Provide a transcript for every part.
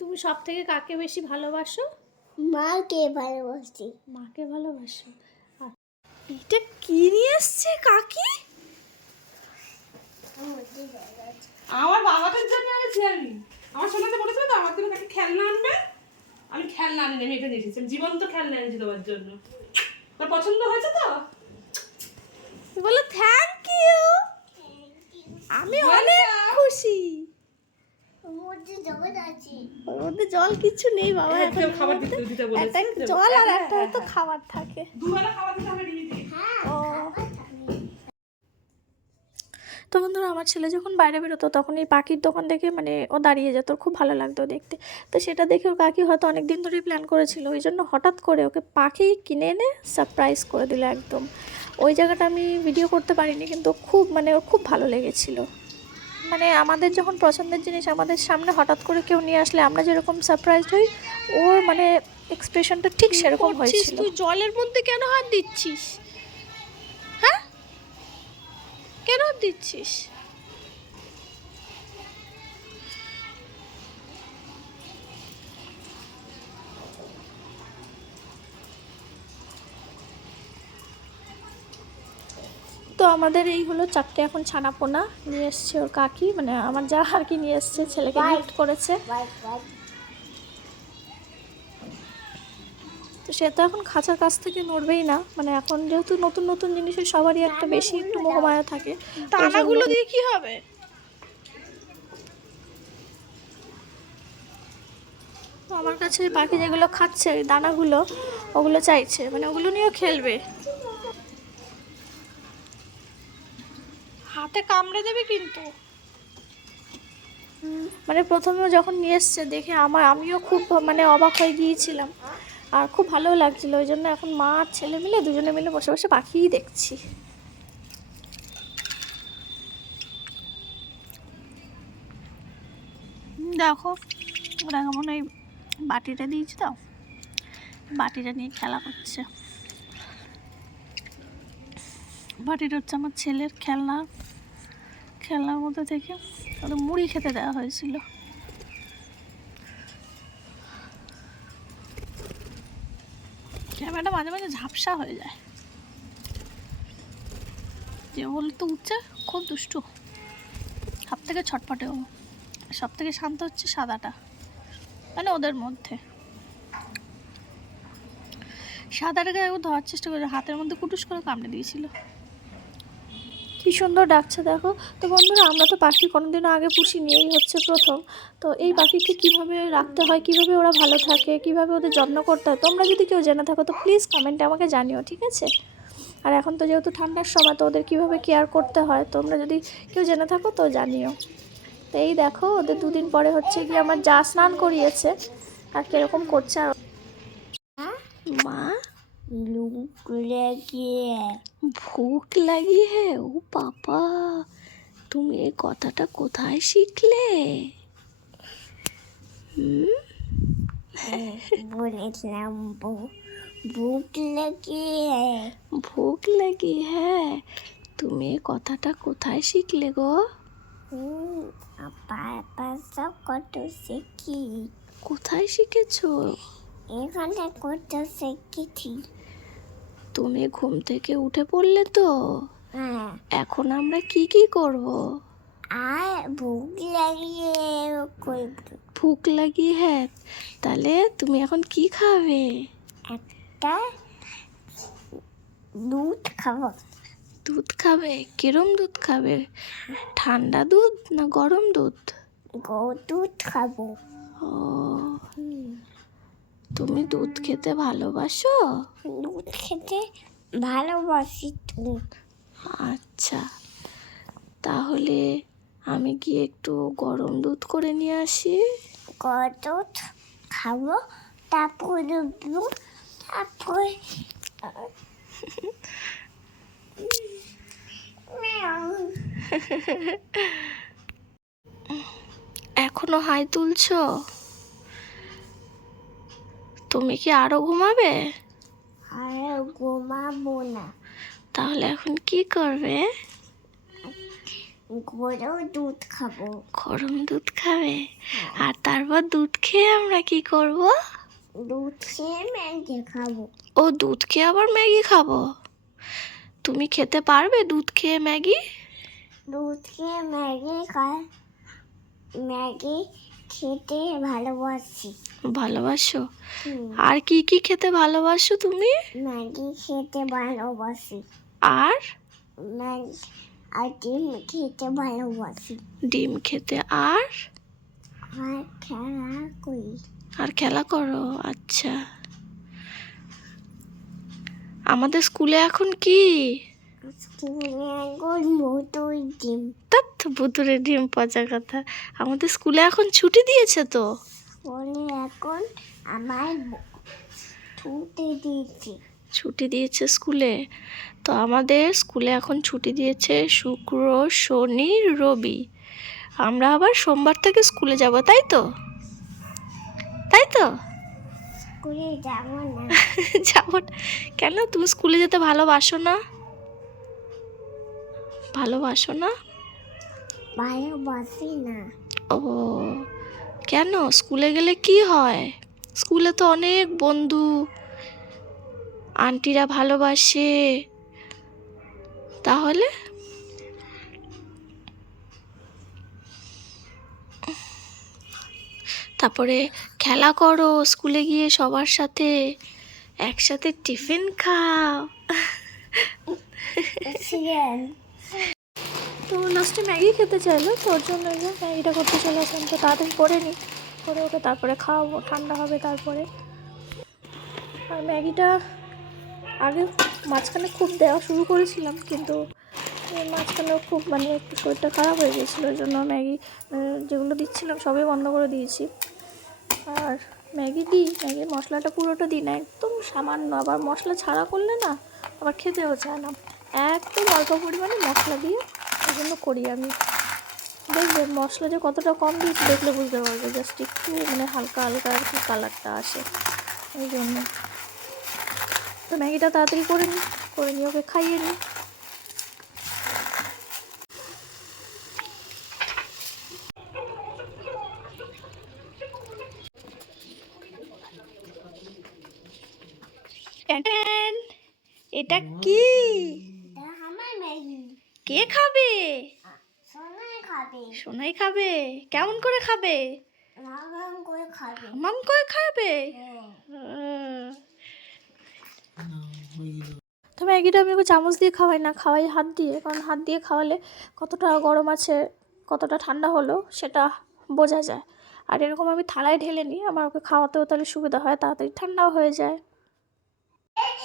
তুমি সব থেকে কাকে বেশি ভালোবাসো? মাকে ভালোবাসি। মাকে ভালোবাসো? এটা কি নিয়ে এসছে কাকি? আমার বাবাটার জন্য এনেছি আমি আমার সোনাতে বলেছিল তো আমার জন্য একটা খেলনা আনবে। আমি খেলনা আনি আমি এটা নিয়েছি আমি জীবন্ত খেলনা এনেছি তোমার জন্য। তোর পছন্দ হয়েছে তো? বলো থ্যাংক ইউ আমি অনেক খুশি। ওর মধ্যে জল কিছু নেই বাবা একটা এখন খাবার দিতে দিতে বলেছে। একটা জল আর একটা হয়তো খাবার থাকে। দুবেলা খাবার দিতে হবে হ্যাঁ ও। তো বন্ধুরা আমার ছেলে যখন বাইরে বেরোতো তখন এই পাখির দোকান দেখে মানে ও দাঁড়িয়ে যেত খুব ভালো লাগতো দেখতে। তো সেটা দেখে ওর কাকি হয়তো অনেক দিন ধরেই প্ল্যান করেছিল। ওই জন্য হঠাৎ করে ওকে পাখি কিনে এনে সারপ্রাইজ করে দিল একদম। ওই জায়গাটা আমি ভিডিও করতে পারিনি কিন্তু খুব মানে ওর খুব ভালো লেগেছিল। মানে আমাদের যখন পছন্দের জিনিস আমাদের সামনে হঠাৎ করে কেউ নিয়ে আসলে আমরা যেরকম সারপ্রাইজ হই ওর মানে এক্সপ্রেশনটা ঠিক সেরকম হয়েছিল। তুই জলের মধ্যে কেন হাত দিচ্ছিস? হ্যাঁ? কেন দিচ্ছিস? তো আমাদের এই হলো চারটে এখন ছানাপোনা নিয়ে এসছে ওর কাকি মানে আমার যা আর কি নিয়ে এসছে ছেলেকে গিফট করেছে। তো সে তো এখন খাঁচার কাছ থেকে নড়বেই না মানে এখন যেহেতু নতুন নতুন জিনিসের সবারই একটা বেশি একটু মোহমায়া থাকে। দানাগুলো দিয়ে কি হবে? আমার কাছে পাখি যেগুলো খাচ্ছে দানাগুলো ওগুলো চাইছে মানে ওগুলো নিয়েও খেলবে। হাতে কামড়ে দেবে কিন্তু। মানে প্রথমে যখন নিয়ে এসছে দেখে আমার আমিও খুব মানে অবাক হয়ে গিয়েছিলাম। আর খুব ভালোও লাগছিল ওই জন্য এখন মা আর ছেলে মিলে দুজনে মিলে বসে বসে পাখিই দেখছি। দেখো ওরা কেমন ওই বাটিটা দিয়েছি তো? বাটিটা নিয়ে খেলা করছে। বাটিটা হচ্ছে আমার ছেলের খেলনা। খেলনার মধ্যে থেকে ওদের মুড়ি খেতে দেওয়া হয়েছিল। ক্যামেরাটা মাঝে মাঝে ঝাপসা হয়ে যায়। যে বলতো উঠছে? খুব দুষ্টু। সব থেকে ছটপটে ও। সব থেকে শান্ত হচ্ছে সাদাটা। মানে ওদের মধ্যে। সাদাটাকে ধরার চেষ্টা করে, হাতের মধ্যে কুটুস করে কামড়ে দিয়েছিল। কি সুন্দর ডাকছে দেখো। তো বন্ধুরা, আমরা তো পাখি কোনোদিনও আগে পুষিনি এই হচ্ছে প্রথম। তো এই পাখিকে কীভাবে রাখতে হয়, কীভাবে ওরা ভালো থাকে, কীভাবে ওদের যত্ন করতে হয়, তোমরা যদি কেউ জেনে থাকো, তো প্লিজ কমেন্টে আমাকে জানিও, ঠিক আছে? আর এখন তো যেহেতু ঠান্ডার সময়, তো ওদের কীভাবে কেয়ার করতে হয়, তোমরা যদি কেউ জেনে থাকো, তো জানিও। তো এই দেখো, ওদের দুদিন পরে হচ্ছে কি আমার যা স্নান করিয়েছে, আর কীরকম করছে আর মা? লুক লাগিয়ে। ভুক লাগি হে ও পাপা তুমি এই কথাটা কোথায় শিখলে? বলেছিলাম বু- বুক লেগে ভুক লাগি হ্যাঁ তুমি এই কথাটা কোথায় শিখলে গো? সব কত শিখি। কোথায় শিখেছো? এখানে কত শিখেছি? তুমি ঘুম থেকে উঠে পড়লে তো? হ্যাঁ। এখন আমরা কি কি করব? আর ভুক লাগিয়ে করব ভুক? লাগি হ্যাঁ। তাহলে তুমি এখন কি খাবে? একটা দুধ খাব। দুধ খাবে? কিরম দুধ খাবে? ঠান্ডা দুধ না গরম দুধ? দুধ খাব। ও। তুমি দুধ খেতে ভালোবাসো? দুধ খেতে ভালোবাসি তো। আচ্ছা তাহলে আমি গিয়ে একটু গরম দুধ করে নিয়ে আসি। কত খাব তারপর তারপর। এখনও হাই তুলছো? তুমি কি আরও ঘুমাবে? আর ঘুমাবো না। তাহলে এখন কি করবে? গরম দুধ খাব। গরম দুধ খাবে? আর তারপর দুধ খেয়ে আমরা কি করব? দুধ খেয়ে ম্যাগি খাব। ও দুধ খেয়ে আবার ম্যাগি খাব? তুমি খেতে পারবে দুধ খেয়ে ম্যাগি? দুধ খেয়ে ম্যাগি খায়। ম্যাগি খেতে ভালোবাসি। ভালোবাসো? আর কি কি খেতে ভালোবাসো তুমি? ম্যাগি খেতে ভালোবাসি। আর? আর ডিম খেতে ভালোবাসি। ডিম খেতে আর? আর খেলা করি। আর খেলা করো আচ্ছা। আমাদের স্কুলে এখন কি? ডিম তথ্য ভুতুরে ডিম পচা কথা। আমাদের স্কুলে এখন ছুটি দিয়েছে তো। এখন আমার ছুটি দিয়েছি। ছুটি দিয়েছে স্কুলে? তো আমাদের স্কুলে এখন ছুটি দিয়েছে শুক্র শনি রবি। আমরা আবার সোমবার থেকে স্কুলে যাব তাই তো? তাই তো? স্কুলে যাব না। যাব না। কেন তুমি স্কুলে যেতে ভালোবাসো না? ভালোবাসো না? ভালোবাসি না। ও কেন? স্কুলে গেলে কি হয়? স্কুলে তো অনেক বন্ধু আন্টিরা ভালোবাসে। তাহলে? তারপরে খেলা করো স্কুলে গিয়ে সবার সাথে একসাথে টিফিন খাও। তো লাস্টে ম্যাগি খেতে চাইলো, তো ওর জন্য ম্যাগিটা করতে চলে আসলাম, তো তাড়াতাড়ি করে নিই করে ওকে তারপরে খাওয়াবো, ঠান্ডা হবে তারপরে। আর ম্যাগিটা আগে মাঝখানে খুব দেওয়া শুরু করেছিলাম, কিন্তু এই মাঝখানে খুব মানে একটু শরীরটা খারাপ হয়ে গেছিল, ওই জন্য ম্যাগি যেগুলো দিচ্ছিলাম সবই বন্ধ করে দিয়েছি। আর ম্যাগি দিই ম্যাগির মশলাটা পুরোটা দিই না, একদম সামান্য, আবার মশলা ছাড়া করলে না, আবার খেতেও চায় না। একদম অল্প পরিমাণে মশলা দিয়ে ওই জন্য করি আমি। দেখবে মশলা যে কতটা কম দিয়েছি দেখলে বুঝতে পারবে জাস্ট একটু মানে হালকা হালকা আর কি কালারটা আসে। ওই জন্য। তো ম্যাগিটা তাড়াতাড়ি করে নিই করে নিয়ে ওকে খাইয়ে নিই এটা কি? কে খাবে? সোনাই খাবে। সোনাই খাবে? কেমন করে খাবে? নাগাম করে খাবে। মাম করে খাবে। তো ম্যাগিটা আমি চামচ দিয়ে খাওয়াই না খাওয়াই হাত দিয়ে কারণ হাত দিয়ে খাওয়ালে কতটা গরম আছে কতটা ঠান্ডা হলো সেটা বোঝা যায়। আর এরকম আমি থালায় ঢেলে নিই আমার ওকে খাওয়াতেও তাহলে সুবিধা হয় তাড়াতাড়ি ঠান্ডাও হয়ে যায়।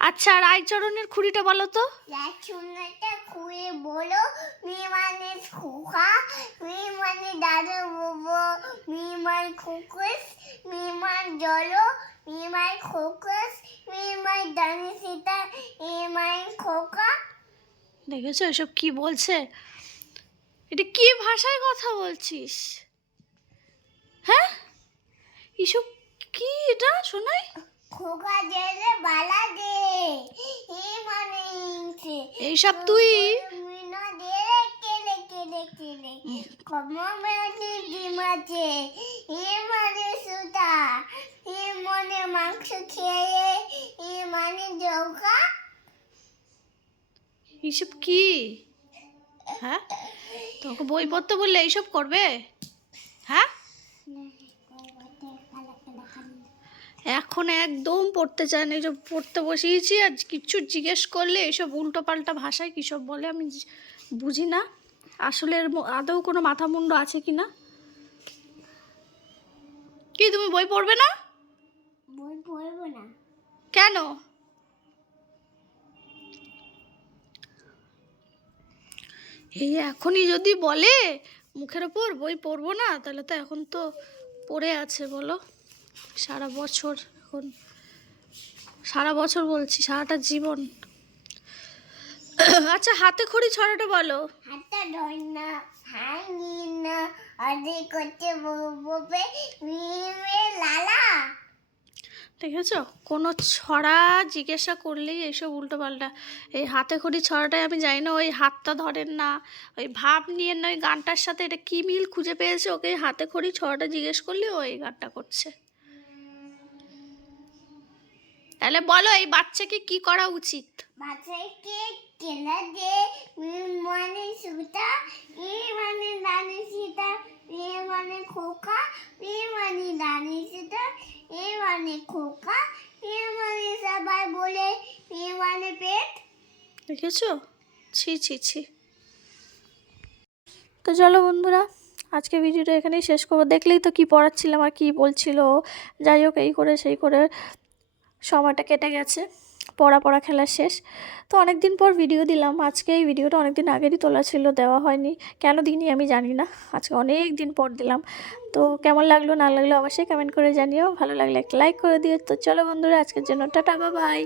আচ্ছা রায়চরণের খুঁড়িটা বলো তো। লাচুনাটা খুঁয়ে বলো মি মানে খোকা মি মানে দাদা বাবু মি মানে খোকস মি মানে জলো মি মানে খোকস মি মানে দানি সিতা ই মানে খোকা। দেখেছ এসব কি বলছে? এটা কি ভাষায় কথা বলছিস? হ্যাঁ? এসব কি এটা শোনাই খোকা জেলে বালা দে। ই মানে ইনছে এইসব তুই? মিনা দে কেলে কেলে কেলে। কমা মানে ডিমাছে ই মানে সুতা। ই মানে মাংস খেয়ে। ই মানে জৌকা। এইসব কি? হ্যাঁ? তোমাকে বই পড়তে বললে এইসব করবে? হ্যাঁ? এখন একদম পড়তে চায় না এইসব পড়তে বসিয়েছি আর কিছু জিজ্ঞেস করলে এইসব উল্টো পাল্টা ভাষায় কীসব বলে আমি বুঝি না। আসলে এর আদৌ কোনো মাথা মুন্ড আছে কি না? কি তুমি বই পড়বে না? বই পড়ব না। কেন? এই এখনই যদি বলে মুখের ওপর বই পড়ব না তাহলে তো এখন তো পড়ে আছে বলো। সারা বছর এখন সারা বছর বলছি সারাটা জীবন। আচ্ছা হাতে খড়ি ছড়াটা বলো। হাতটা ধর না ভাঙি না অর্ধেক করতে বলবে মিমে লালা। দেখেছ? কোনো ছড়া জিজ্ঞাসা করলেই এইসব উল্টোপাল্টা। এই হাতে খড়ি ছড়াটাই আমি জানি না ওই হাতটা ধরেন না ওই ভাব নিয়ে না ওই গানটার সাথে এটা কি মিল খুঁজে পেয়েছে? ওকে হাতে খড়ি ছড়াটা জিজ্ঞেস করলে ওই গানটা করছে। তাহলে বলো এই বাচ্চাকে কি করা উচিত? বাচ্চাকে কেনা দে মানে সুতা ই মানে রানী সীতা ই মানে খোকা ই মানে রানী সীতা ই মানে খোকা ই মানে সবাই বলে ই মানে পেট। দেখেছ? ছি ছি ছি। তো চলো বন্ধুরা আজকে ভিডিওটা এখানেই শেষ করব। দেখলেই তো কি পড়াচ্ছিলাম আর কি বলছিল। যাই হোক এই করে সেই করে। সময়টা কেটে গেছে, পড়া পড়া খেলা শেষ। তো অনেক দিন পর ভিডিও দিলাম। আজকে এই ভিডিওটা অনেক দিন আগেরই তোলা ছিল, দেওয়া হয়নি। কেন দিনই আমি জানি না। আজকে অনেক দিন পর দিলাম। তো কেমন লাগল, না লাগল অবশ্যই কমেন্ট করে জানিও। ভালো লাগলে একটা লাইক করে দিও। তো চলো বন্ধুরা, আজকের জন্য টাটা বাই